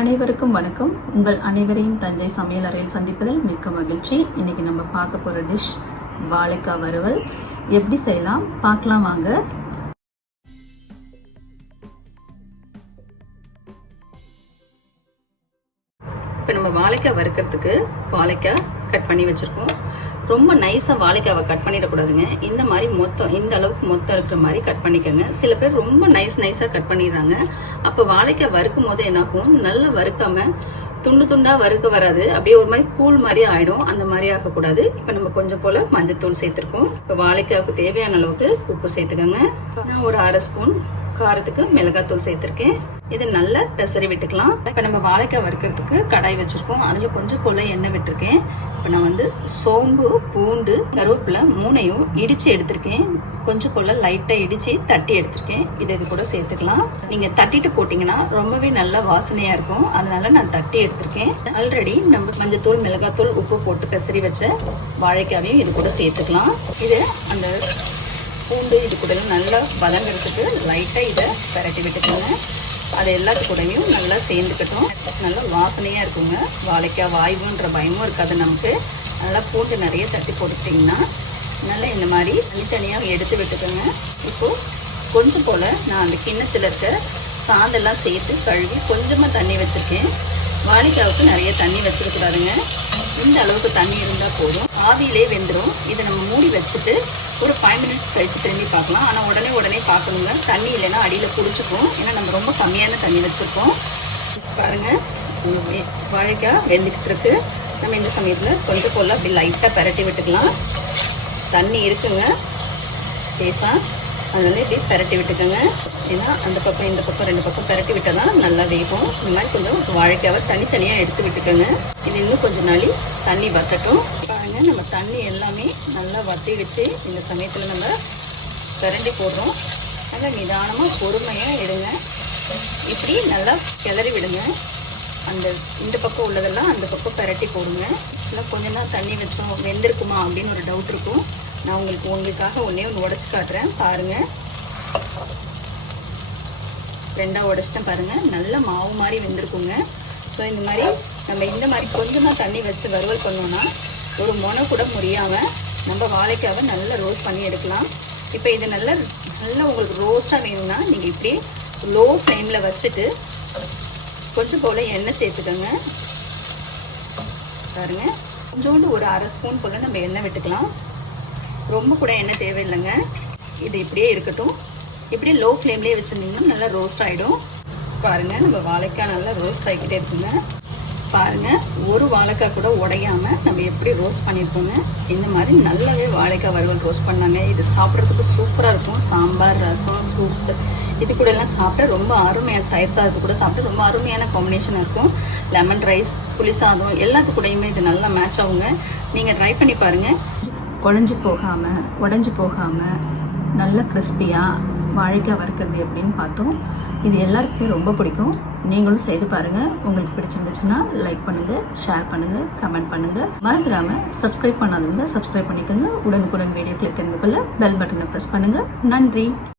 அனைவருக்கும் வணக்கம். உங்கள் அனைவரையும் தஞ்சை சமையலறையில் சந்திப்பதில் மிக்க மகிழ்ச்சி. இன்னைக்கு நம்ம பார்க்க போகிற டிஷ் வாழைக்காய் வறுவல். எப்படி செய்யலாம் பார்க்கலாம் வாங்க. இப்போ நம்ம வாழைக்காய் வறுக்கிறதுக்கு வாழைக்காய் கட் பண்ணி வச்சுருக்கோம். ரொம்ப நைஸாக வாழைக்காவை கட் பண்ணிடக்கூடாதுங்க. இந்த மாதிரி இந்த அளவுக்கு மொத்தம் இருக்கிற மாதிரி கட் பண்ணிக்கோங்க. சில பேர் ரொம்ப நைஸாக கட் பண்ணிடுறாங்க. அப்போ வாழைக்காய் வறுக்கும் போது என்னாகும், நல்லா வறுக்காம துண்டு துண்டா வறுக்க வராது, அப்படியே ஒரு மாதிரி கூழ் மாதிரி ஆயிடும். அந்த மாதிரி ஆகக்கூடாது. இப்போ நம்ம கொஞ்சம் போல மஞ்சத்தூள் சேர்த்துருக்கோம். இப்போ வாழைக்காவுக்கு தேவையான அளவுக்கு உப்பு சேர்த்துக்கோங்க. நான் ஒரு அரை ஸ்பூன் காரத்துக்கு மிளகாத்தூள் சேர்த்திருக்கேன். இது நல்லா பெசரி விட்டுக்கலாம். இப்போ நம்ம வாழைக்காய் வறுக்கிறதுக்கு கடாய் வச்சிருக்கோம். அதுல கொஞ்சம் போல எண்ணெய் விட்டுருக்கேன். இப்போ நான் சோம்பு, பூண்டு, கருவேப்பிலை மூணையும் இடிச்சு எடுத்திருக்கேன். கொஞ்சம் போல லைட்டா இடிச்சு தட்டி எடுத்திருக்கேன். இது கூட சேர்த்துக்கலாம். நீங்க தட்டிட்டு போட்டீங்கன்னா ரொம்பவே நல்ல வாசனையா இருக்கும். அதனால நான் தட்டி எடுத்திருக்கேன். ஆல்ரெடி நம்ம மஞ்சத்தூள், மிளகாத்தூள், உப்பு போட்டு பெசரி வச்ச வாழைக்காவையும் இது கூட சேர்த்துக்கலாம். இது அந்த பூண்டு இது கூட நல்லா வதங்கிறதுக்கு லைட்டாக இதை பரட்டி விட்டுக்கோங்க. அது எல்லாத்து கூடயும் நல்லா சேர்ந்துக்கட்டும். நல்லா வாசனையாக இருக்குங்க. வாழைக்காய் வாய்வுன்ற பயமும் இருக்காது நமக்கு. நல்லா பூண்டு நிறைய தட்டி போட்டுக்கிட்டிங்கன்னா நல்லா இந்த மாதிரி தனித்தனியாக எடுத்து விட்டுக்கோங்க. இப்போது கொஞ்சம் போல் நான் அந்த கிண்ணத்தில் இருக்க சாந்தெல்லாம் சேர்த்து கழுவி கொஞ்சமாக தண்ணி வச்சுருக்கேன். வாழைக்காவுக்கு நிறைய தண்ணி வச்சிடக்கூடாதுங்க. இந்த அளவுக்கு தண்ணி இருந்தால் போதும். ஆவியிலே வெந்துடும். இதை நம்ம மூடி வச்சுட்டு ஒரு 5 மினிட்ஸ் கழிச்சு திரும்பி பார்க்கலாம். ஆனால் உடனே பார்க்கணுங்க. தண்ணி இல்லைன்னா அடியில் குடிச்சுக்கும். ஏன்னா நம்ம ரொம்ப கம்மியான தண்ணி வச்சுருக்கோம். பாருங்கள், வாழைக்காய் வெந்துக்கிட்டு இருக்கு. நம்ம இந்த சமயத்தில் கொஞ்சம் போல் அப்படி லைட்டாக பரட்டி விட்டுக்கலாம். தண்ணி இருக்குங்க லேசாக, அதனால இப்படி பரட்டி விட்டுக்கோங்க. ஏன்னா அந்த பக்கம் இந்த பக்கம் 2 பக்கம் பரட்டி விட்டால் தான் நல்லா வேகும். இந்த மாதிரி கொஞ்சம் வாழைக்காவை தனித்தனியாக எடுத்து விட்டுக்கோங்க. இது இன்னும் கொஞ்சம் நாளி தண்ணி வற்றட்டும். பாருங்கள், நம்ம தண்ணி எல்லாமே நல்லா வற்றிடுச்சு. இந்த சமயத்தில் நம்ம கரண்டி போடுறோம். நல்லா நிதானமாக பொறுமையாக எடுங்க. இப்படி நல்லா கிளறி விடுங்க. இந்த பக்கம் உள்ளதெல்லாம் அந்த பக்கம் பரட்டி போடுங்க. இல்லை கொஞ்சம் நாள் தண்ணி வச்சோம் வெந்திருக்குமா அப்படின்னு ஒரு டவுட் இருக்கும். நான் உங்களுக்காக ஒன்று உடச்சி காட்டுறேன். பாருங்கள், 2ஆக உடச்சிட்டேன். பாருங்கள், நல்ல மாவு மாதிரி வெந்திருக்குங்க. ஸோ இந்த மாதிரி கொஞ்சமாக தண்ணி வச்சு வறுவல் பண்ணோன்னா ஒரு முனை கூட முறியாமல் நம்ம வாழைக்காவை நல்லா ரோஸ்ட் பண்ணி எடுக்கலாம். இப்போ இது நல்லா உங்களுக்கு ரோஸ்ட்டாக வேணும்னா நீங்கள் இப்படி லோ ஃப்ளேமில் வச்சுட்டு கொஞ்சம் போல் எண்ணெய் சேர்த்துக்கோங்க. பாருங்கள், கொஞ்சோண்டு ஒரு அரை ஸ்பூன் போல் நம்ம எண்ணெய் விட்டுக்கலாம். ரொம்ப கூட எண்ணெய் தேவையில்லைங்க. இது இப்படியே இருக்கட்டும். இப்படியே லோ ஃப்ளேம்லேயே வச்சுருந்தீங்கன்னா நல்லா ரோஸ்ட் ஆகிடும். பாருங்கள், நம்ம வாழைக்காய் நல்லா ரோஸ்ட் ஆகிக்கிட்டே இருக்குங்க. பாருங்கள், ஒரு வாழைக்காய் கூட உடையாமல் நம்ம எப்படி ரோஸ்ட் பண்ணியிருக்கோங்க. இந்த மாதிரி நல்லாவே வாழைக்காய் வறுவல் ரோஸ்ட் பண்ணாங்க. இது சாப்பிட்றதுக்கு சூப்பராக இருக்கும். சாம்பார், ரசம், சூப்பு இது கூட எல்லாம் சாப்பிட்டா ரொம்ப அருமையான, தயிர் சாதத்துக்கு கூட சாப்பிட்டா ரொம்ப அருமையான காம்பினேஷன் இருக்கும். லெமன் ரைஸ், புளி சாதம் எல்லாத்து கூடயுமே இது நல்லா மேட்ச் ஆகுங்க. நீங்கள் ட்ரை பண்ணி பாருங்கள். குழஞ்சி போகாமல், உடஞ்சி போகாமல் நல்ல கிறிஸ்பியாக வாழைக்காய் வறுக்கிறது எப்படின்னு பார்த்தோம். இது எல்லாருக்குமே ரொம்ப பிடிக்கும். நீங்களும் செய்து பாருங்கள். உங்களுக்கு பிடிச்சிருந்துச்சுன்னா லைக் பண்ணுங்கள், ஷேர் பண்ணுங்கள், கமெண்ட் பண்ணுங்கள். மறந்துடாமல் சப்ஸ்கிரைப் பண்ணாதவங்க சப்ஸ்கிரைப் பண்ணிக்கோங்க. உடனுக்குடன் வீடியோக்களை தெரிந்து கொள்ள பெல் பட்டனை ப்ரெஸ் பண்ணுங்கள். நன்றி.